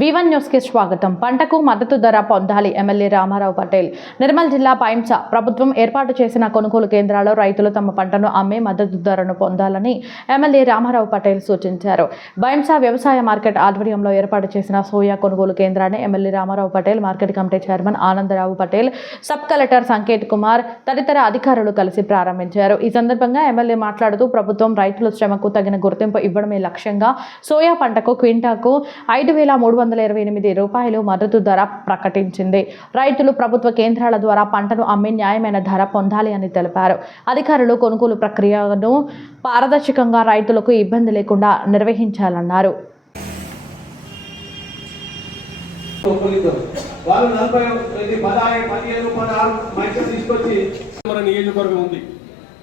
V1 news కి స్వాగతం. పంటకు మద్దతు ధర పొందాలి. ఎమ్మెల్యే రామారావు పటేల్. నిర్మల్ జిల్లా పైంస ప్రభుత్వం ఏర్పాటు చేసిన కొనుగోలు కేంద్రాల్లో రైతులు తమ పంటను అమ్మే మద్దతు ధరను పొందాలని ఎమ్మెల్యే రామారావు పటేల్ సూచించారు. పైంస వ్యవసాయ మార్కెట్ ఆధ్వర్యంలో ఏర్పాటు చేసిన సోయా కొనుగోలు కేంద్రాన్ని MLA Ramarao Patel, market committee chairman Anandarao Patel, sub collector Sanket Kumar తదితర అధికారులు కలిసి ప్రారంభించారు. ఈ సందర్భంగా ఎమ్మెల్యే మాట్లాడుతూ ప్రభుత్వం రైతుల శ్రమకు తగిన గుర్తింపు ఇవ్వడమే లక్ష్యంగా సోయా పంటకు క్వింటాకు 5,328 రూపాయలు మద్దతు ధర ప్రకటించింది. రైతులు ప్రభుత్వ కేంద్రాల ద్వారా పంటను అమ్మి న్యాయమైన ధర పొందాలి అని తెలిపారు. అధికారులు కొనుగోలు ప్రక్రియను పారదర్శకంగా రైతులకు ఇబ్బంది లేకుండా నిర్వహించాలన్నారు.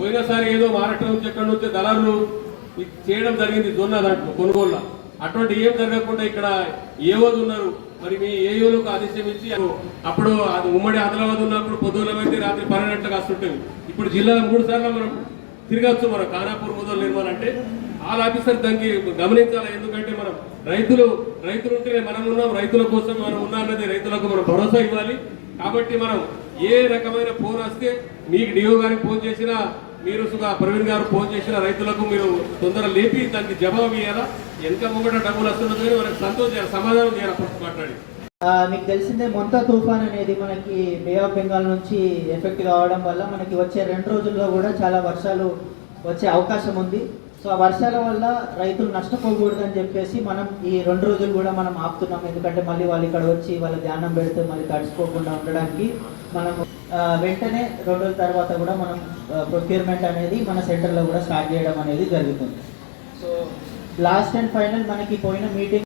పోయినసారి ఏదో మహారాష్ట్ర నుంచి ఎక్కడి నుంచి దళారులు చేయడం జరిగింది జొన్న దాంట్లో కొనుగోలు. అటువంటి ఏం జరగకుండా ఇక్కడ ఏవోలు ఉన్నారు. మరి మీ ఏయోలకు ఆదేశం ఇచ్చి అప్పుడు అది ఉమ్మడి ఆదిలాబాద్ ఉన్నప్పుడు పొద్దులమైతే రాత్రి 12 గంటలకు వస్తుంటుంది. ఇప్పుడు జిల్లాలో 3 సార్లు మనం తిరగచ్చు. మనం ఖానాపూర్ మొదలు నిర్మాణం అంటే ఆల్ ఆఫీసర్ దానికి గమనించాలి. ఎందుకంటే మనం రైతులు ఉంటే మనం ఉన్నాం, రైతుల కోసం మనం ఉన్నా అన్నది రైతులకు మనం భరోసా ఇవ్వాలి. కాబట్టి మనం ఏ రకమైన ఫోన్ వస్తే మీకు డిఓ గారికి ఫోన్ చేసినా, మీరు ప్రవీణ్ గారు ఫోన్ చేసిన రైతులకు మీరు తొందర లేపి దానికి జవాబు ఇవ్వాలా. ఎంత ముంగట డబ్బులు వస్తున్నది మనకు సంతోషం సమాధానం చేయాలి. ఫస్ట్ మాట్లాడి మీకు తెలిసిందే మొంతా తుఫాన్ అనేది మనకి బే ఆఫ్ బెంగాల్ నుంచి ఎఫెక్ట్ కావడం వల్ల మనకి వచ్చే 2 రోజుల్లో కూడా చాలా వర్షాలు వచ్చే అవకాశం ఉంది. సో ఆ వర్షాల వల్ల రైతులు నష్టపోకూడదని చెప్పేసి మనం ఈ 2 రోజులు కూడా మనం ఆపుతున్నాం. ఎందుకంటే మళ్ళీ వాళ్ళు ఇక్కడ వచ్చి వాళ్ళ ధ్యానం పెడితే మళ్ళీ తడిసిపోకుండా ఉండడానికి మనం వెంటనే 2 రోజుల తర్వాత కూడా మనం ప్రొక్యూర్మెంట్ అనేది మన సెంటర్లో కూడా స్టార్ట్ చేయడం అనేది జరుగుతుంది. సో లాస్ట్ అండ్ ఫైనల్ మనకి పోయిన మీటింగ్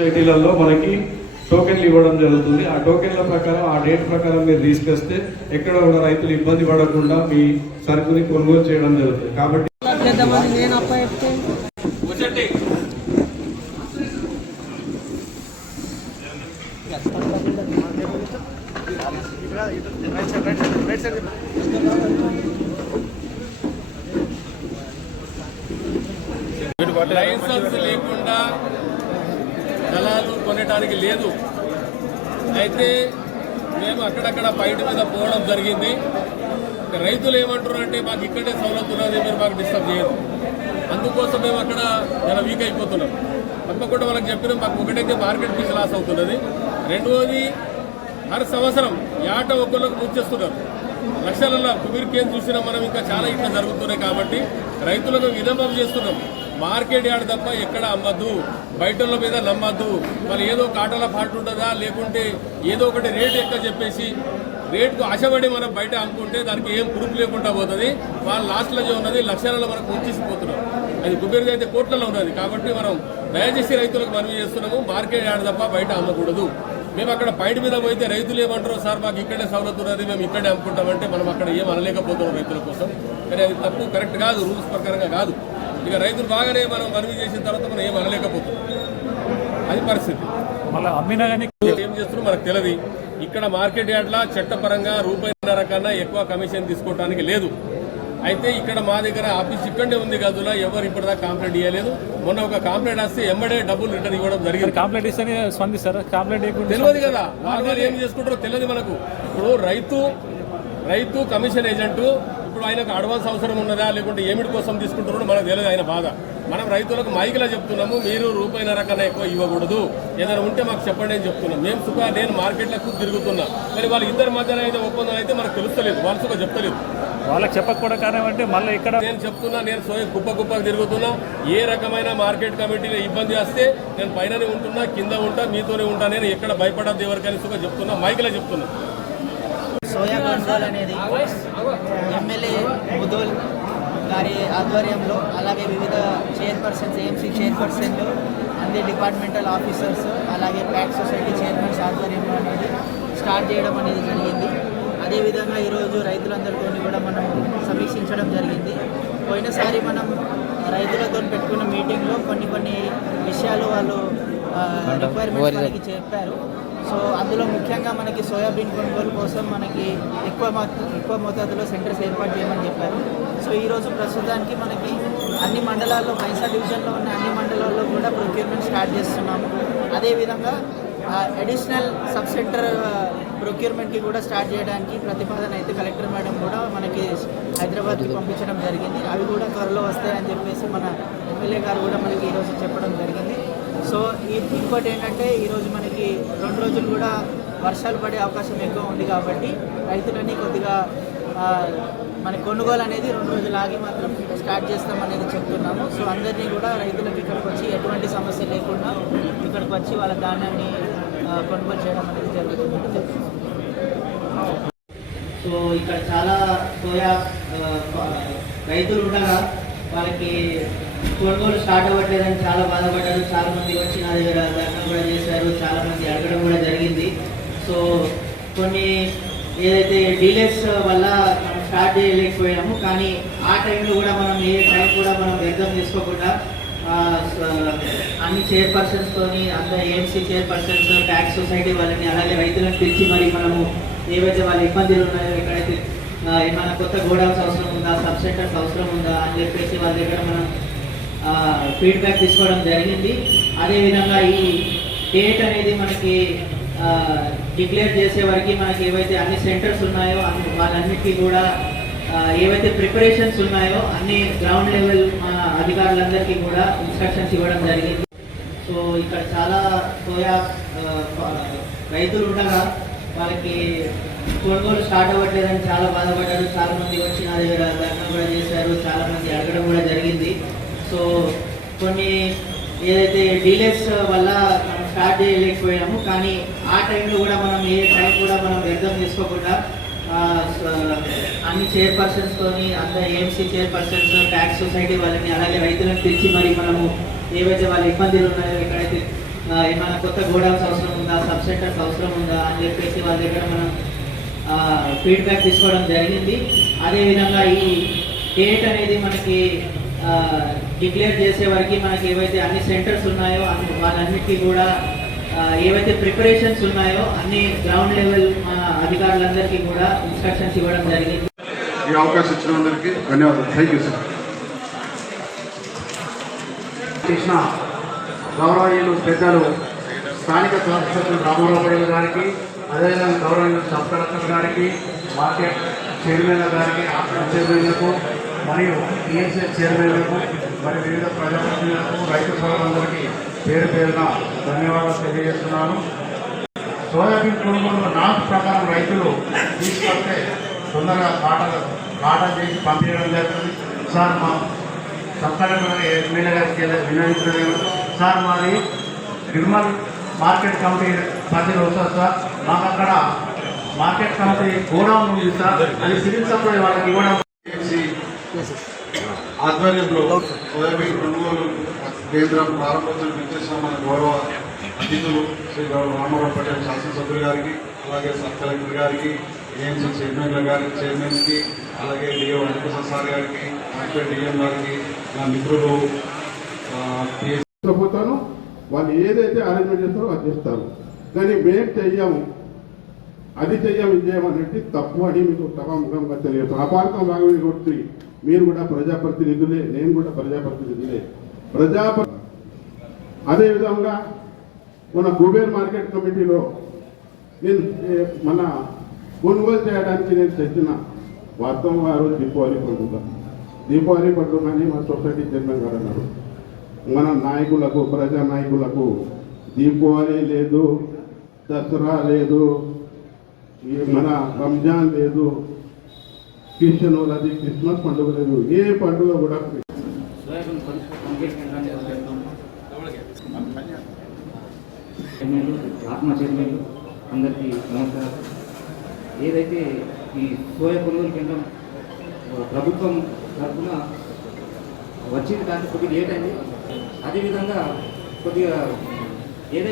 సొసైటీలలో మనకి టోకెన్లు ఇవ్వడం జరుగుతుంది. ఆ టోకెన్ల ప్రకారం ఆ డేట్ ప్రకారం మీరు తీసుకొస్తే ఎక్కడ కూడా రైతులు ఇబ్బంది పడకుండా మీ సరుకుని కొనుగోలు చేయడం జరుగుతుంది. కాబట్టి లైసెన్స్ లేకుండా దళాలు కొనడానికి లేదు. అయితే మేము అక్కడక్కడ బయట మీద పోవడం జరిగింది. రైతులు ఏమంటున్నారు అంటే మాకు ఇక్కడే సౌలభ్యం ఉన్నది, మీరు మాకు డిస్టర్బ్ చేయరు. అందుకోసం మేము అక్కడ చాలా వీక్ అయిపోతున్నాం. తప్పకుండా వాళ్ళకి చెప్పినాం. మాకు ఒకటైతే మార్కెట్ ఫీజు లాస్ అవుతున్నది. రెండవది హర్ సంవత్సరం ఏట ఒక్కళ్ళకు ముంచేస్తున్నారు. లక్షలలో కుబీర్ కేంద్ర చూసినా మనం ఇంకా చాలా ఇట్లా జరుగుతున్నాయి. కాబట్టి రైతులకు విధంబం చేస్తున్నాం. మార్కెట్ యార్డ్ తప్ప ఎక్కడ అమ్మద్దు, బయటల మీద నమ్మద్దు. వాళ్ళు ఏదో కాటల ఫాల్ట్ ఉంటుందా, లేకుంటే ఏదో ఒకటి రేట్ ఎక్కువ చెప్పేసి రేటుకు ఆశపడి మనం బయట అమ్ముకుంటే దానికి ఏం ప్రూఫ్ లేకుండా పోతుంది. వాళ్ళు లాస్ట్లో ఉన్నది లక్షలలో మనకు ఉంచేసిపోతున్నారు. అది కుబేరుగా అయితే కోట్లలో ఉన్నది. కాబట్టి మనం దయచేసి రైతులకు మనవి చేస్తున్నాము, మార్కెట్ యార్డ్ తప్ప బయట అమ్మకూడదు. మేము అక్కడ బయట మీద పోయితే రైతులు ఏమంటారు, సార్ మాకు ఇక్కడే సౌలభ్యం ఉన్నది, మేము ఇక్కడే అమ్ముకుంటామంటే మనం అక్కడ ఏం అనలేకపోతున్నాం రైతుల కోసం. కానీ అది తప్పు, కరెక్ట్ కాదు, రూల్స్ ప్రకారంగా కాదు. ఇక రైతులు బాగానే మనం మనవి చేసిన తర్వాత మనం ఏం అనలేకపోతున్నాం. అది పరిస్థితి. మళ్ళీ అమ్మినా కానీ ఏం చేస్తున్నాం మనకు తెలియదు. ఇక్కడ మార్కెట్ యార్డ్లా చట్టపరంగా ₹1.5 కన్నా ఎక్కువ కమిషన్ తీసుకోవడానికి లేదు. అయితే ఇక్కడ మా దగ్గర ఆఫీస్ ఇక్కడనే ఉంది గదులా, ఎవరు ఇప్పటిదాకా కంప్లైంట్ ఇవ్వలేదు. మొన్న ఒక కంప్లైంట్ వస్తే ఎమ్మడే డబ్బులు రిటర్న్ ఇవ్వడం జరిగింది. కంప్లైంట్ ఇస్తేనే స్పందిస్తారా? కంప్లైంట్ తెలియదు కదా, వాళ్ళు ఏం చేసుకుంటారో తెలియదు మనకు. ఇప్పుడు రైతు కమిషన్ ఏజెంటు, ఇప్పుడు ఆయనకు అడ్వాన్స్ అవసరం ఉన్నదా లేకుంటే ఏమిటి కోసం తీసుకుంటున్నారో మనకు తెలియదు ఆయన బాధ. మనం రైతులకు మైకిలా చెప్తున్నాము, మీరు ₹1.5 కన్నా ఎక్కువ ఇవ్వకూడదు, ఏదైనా ఉంటే మాకు చెప్పండి అని చెప్తున్నాం. మేము నేను మార్కెట్లకు తిరుగుతున్నా, మరి వాళ్ళ ఇద్దరి మధ్యన అయితే ఒప్పందం అయితే మనకు తెలుస్తలేదు, వాళ్ళు సుఖ చెప్తలేదు. వాళ్ళకి చెప్పకపోవడం కారణం అంటే మళ్ళీ ఇక్కడ నేను చెప్తున్నా, నేను కుప్పకు తిరుగుతున్నా. ఏ రకమైన మార్కెట్ కమిటీలో ఇబ్బంది వస్తే నేను పైననే ఉంటున్నా, కింద ఉంటా, మీతోనే ఉంటా. నేను ఎక్కడ భయపడద్దు ఎవరికైనా సుఖ చెప్తున్నా, మైకిలా చెప్తున్నా. సోయా కొనుగోలు అనేది ఎమ్మెల్యే ముదోల్ గారి ఆధ్వర్యంలో, అలాగే వివిధ చైర్పర్సన్స్, ఏఎంసీ చైర్పర్సన్లు, అన్ని డిపార్ట్మెంటల్ ఆఫీసర్స్, అలాగే ప్యాక్ సొసైటీ చైర్మన్స్ ఆధ్వర్యంలో అనేది స్టార్ట్ చేయడం అనేది జరిగింది. అదేవిధంగా ఈరోజు రైతులందరితో కూడా మనం సమీక్షించడం జరిగింది. పోయినసారి మనం రైతులతో పెట్టుకున్న మీటింగ్లో కొన్ని విషయాలు వాళ్ళు రిక్వైర్మెంట్స్ మనకి చెప్పారు. సో అందులో ముఖ్యంగా మనకి సోయాబీన్ కొనుగోలు కోసం మనకి ఎక్కువ మోతాదులో సెంటర్స్ ఏర్పాటు చేయమని చెప్పారు. సో ఈరోజు ప్రస్తుతానికి మనకి అన్ని మండలాల్లో, బైసా డివిజన్లో ఉన్న అన్ని మండలాల్లో కూడా ప్రొక్యూర్మెంట్ స్టార్ట్ చేస్తున్నాము. అదేవిధంగా అడిషనల్ సబ్ సెంటర్ ప్రొక్యూర్మెంట్కి కూడా స్టార్ట్ చేయడానికి ప్రతిపాదన అయితే కలెక్టర్ మేడం కూడా మనకి హైదరాబాద్కి పంపించడం జరిగింది. అవి కూడా త్వరలో వస్తాయని చెప్పేసి మన ఎమ్మెల్యే గారు కూడా మనకి ఈరోజు చెప్పడం జరిగింది. సో ఇంకోటి ఏంటంటే ఈరోజు మనకి 2 రోజులు కూడా వర్షాలు పడే అవకాశం ఎక్కువ ఉంది కాబట్టి రైతులని కొద్దిగా మన కొనుగోలు అనేది 2 రోజులు ఆగి మాత్రం స్టార్ట్ చేస్తామనేది చెప్తున్నాము. సో అందరినీ కూడా రైతులకు ఇక్కడికి వచ్చి ఎటువంటి సమస్య లేకుండా ఇక్కడికి వచ్చి వాళ్ళ ధాన్యాన్ని కొనుగోలు చేయడం అనేది జరుగుతుందని చెప్తున్నాము. సో ఇక్కడ చాలా సోయా రైతులు ఉండగా వాళ్ళకి కొనుగోలు స్టార్ట్ అవ్వట్లేదని చాలా బాధపడ్డారు. చాలా మంది వచ్చి నా దగ్గర ధర్నా కూడా చేశారు, చాలా మంది అడగడం కూడా జరిగింది. సో కొన్ని ఏదైతే డీలేస్ వల్ల మనం స్టార్ట్ చేయలేకపోయాము, కానీ ఆ టైంలో కూడా మనం ఏ టైం కూడా మనం వ్యర్థం తీసుకోకుండా అన్ని చైర్పర్సన్స్తోని, అందరు ఏఎంసీ చైర్పర్సన్స్, ట్యాక్స్ సొసైటీ వాళ్ళని, అలాగే రైతులను పిలిచి మరి మనము ఏవైతే వాళ్ళ ఇబ్బందులు ఉన్నాయో, ఎక్కడైతే ఏమైనా కొత్త గోడౌన్స్ అవసరం ఉందా, సబ్ సెంటర్స్ అవసరం ఉందా అని చెప్పేసి వాళ్ళ దగ్గర మనం ఫీడ్బ్యాక్ తీసుకోవడం జరిగింది. అదేవిధంగా ఈ డేట్ అనేది మనకి డిక్లేర్ చేసే వరకు మనకి ఏవైతే అన్ని సెంటర్స్ ఉన్నాయో వాళ్ళన్నిటికీ కూడా ఏవైతే ప్రిపరేషన్స్ ఉన్నాయో అన్ని గ్రౌండ్ లెవెల్ అధికారులందరికీ కూడా ఇన్స్ట్రక్షన్స్ ఇవ్వడం జరిగింది. సో ఇక్కడ చాలా సోయా రైతులు ఉండగా వాళ్ళకి కొనుగోలు స్టార్ట్ అవ్వట్లేదని చాలా బాధపడ్డారు. చాలా మంది వచ్చి నా దగ్గర ధర్నా కూడా చేశారు, చాలా మంది అడగడం కూడా జరిగింది. సో కొన్ని ఏదైతే డీలేస్ వల్ల మనం స్టార్ట్ చేయలేకపోయాము, కానీ ఆ టైంలో కూడా మనం ఏ టైం కూడా మనం వ్యర్థం తీసుకోకుండా అన్ని చైర్పర్సన్స్తోని, అందరు ఏఎంసీ చైర్పర్సన్స్, ట్యాక్స్ సొసైటీ వాళ్ళని, అలాగే రైతులను పిలిచి మరి మనము ఏవైతే వాళ్ళ ఇబ్బందులు ఉన్నాయో, ఎక్కడైతే ఏమైనా కొత్త గోడౌన్స్ అవసరం ఉందా, సబ్ సెంటర్స్ అవసరం ఉందా అని చెప్పేసి వాళ్ళ దగ్గర మనం ఫీడ్బ్యాక్ తీసుకోవడం జరిగింది. అదేవిధంగా ఈ డేట్ అనేది మనకి డిక్లేర్ చేసే వరకు మనకి ఏవైతే అన్ని సెంటర్స్ ఉన్నాయో వాళ్ళన్నిటికీ కూడా ఏవైతే ప్రిపరేషన్స్ ఉన్నాయో అన్ని గ్రౌండ్ లెవెల్ అధికారులందరికీ కూడా ఇన్స్ట్రక్షన్స్ ఇవ్వడం జరిగింది. ఈ అవకాశం ఇచ్చినందరికీ ధన్యవాదాలు. Thank you sir. చేసిన గౌరవనీయులు పెద్దలు స్థానిక శాసనసభ్యులు రామారావు పటేల్ గారికి, అదేవిధంగా గౌరవనీయులు సబ్ కలెక్టర్ గారికి, మార్కెట్ చైర్మన్ గారికి, ఆఫ్టర్ చైర్మన్లకు మరియు టీఎస్ఎస్ చైర్మన్లకు, మరి వివిధ ప్రజాప్రతినిధులకు, రైతు సోదరులందరికీ పేరు పేరున ధన్యవాదాలు తెలియజేస్తున్నాను. సోయాబీన్ కొనుగోలు నాటు ప్రకారం రైతులు తీసుకొస్తే తొందరగా కాటా చేసి పంపించడం జరుగుతుంది. సార్ మా సబ్కలెక్టర్ ఎమ్మెల్యే గారికి వినియోగించడం సార్, మాది నిర్మల్ మార్కెట్ కమిటీ పరిధిలో వస్తుంది సార్. మాకు అక్కడ మార్కెట్ కమిటీ గోడౌన్ ఉంది సార్, అది సివిల్ సప్లై వాళ్ళకి ఇవ్వడం. ఆధ్వర్యంలో సోయాబీన్ కొనుగోలు కేంద్రం ప్రారంభోత్సవం ఇచ్చేసిన మన గౌరవ అతిథులు శ్రీ రామారావు పటేల్ శాసనసభ్యులు గారికి, అలాగే సబ్ కలెక్టర్ గారికి, ఏఎంసీ చైర్మన్ల గారికి, చైర్మన్స్కి, అలాగే డిఓ వెంకటేశ్వర సార్ గారికి, మార్కెట్ డిఎం గారికి, నా మిత్రులు పోతాను. వాళ్ళు ఏదైతే అరేంజ్మెంట్ చేస్తారో అది చేస్తారు, కానీ మేము చెయ్యము, అది చెయ్యము, ఇది చేయమన్నట్టు తప్పు అని మీకు సభాముఖంగా తెలియజేస్తాం. అపార్థం బాగా కొట్టి మీరు కూడా ప్రజాప్రతినిధులే, నేను కూడా ప్రజాప్రతినిధులే. అదేవిధంగా మన కుబేర్ మార్కెట్ కమిటీలో నేను మన కొనుగోలు చేయడానికి నేను తెచ్చిన వాస్తవం ఆ రోజు దీపావళి పండుగ అని మా సొసైటీ చైర్మన్ గారు అన్నారు. మన నాయకులకు, ప్రజా నాయకులకు దీపావళి లేదు, దసరా లేదు, మన రంజాన్ లేదు, క్రిస్టియన్లది క్రిస్మస్ పండుగ లేదు, ఏ పండుగ కూడా. ఆత్మ చైర్మన్లు అందరికీ నమస్కారం. ఏదైతే ఈ సోయా కొనుగోలు కేంద్రం ప్రభుత్వం తరఫున వచ్చింది, కానీ కొద్దిగా లేట్ అయింది. అదేవిధంగా కొద్దిగా ఏదైతే